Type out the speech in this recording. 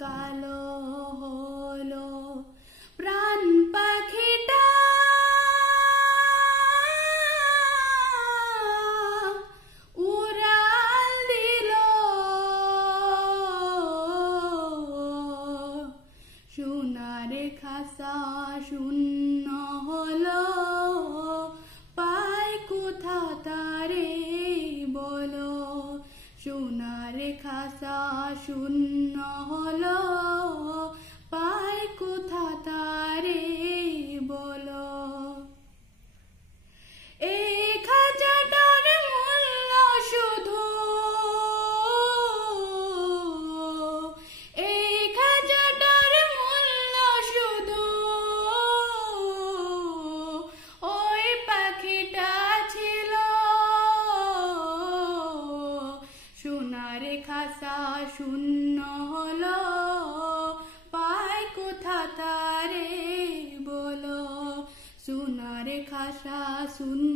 কালো হলো প্রাণ পাখিটা উড়াল দিল সোনার খাসা শূন্য হলো পাই কোথা তারে বলো সোনার খাসা শূন্য হলো পাই কোথা তারে বলো এই খাঁচাটার মূল্য শুধু এই খাঁচাটার মূল্য শুধু ওই পাখিটা ছিল সোনার খাসা শূন্য হলো পাই কোথা তারে বলো সোনার খাসা শূন্য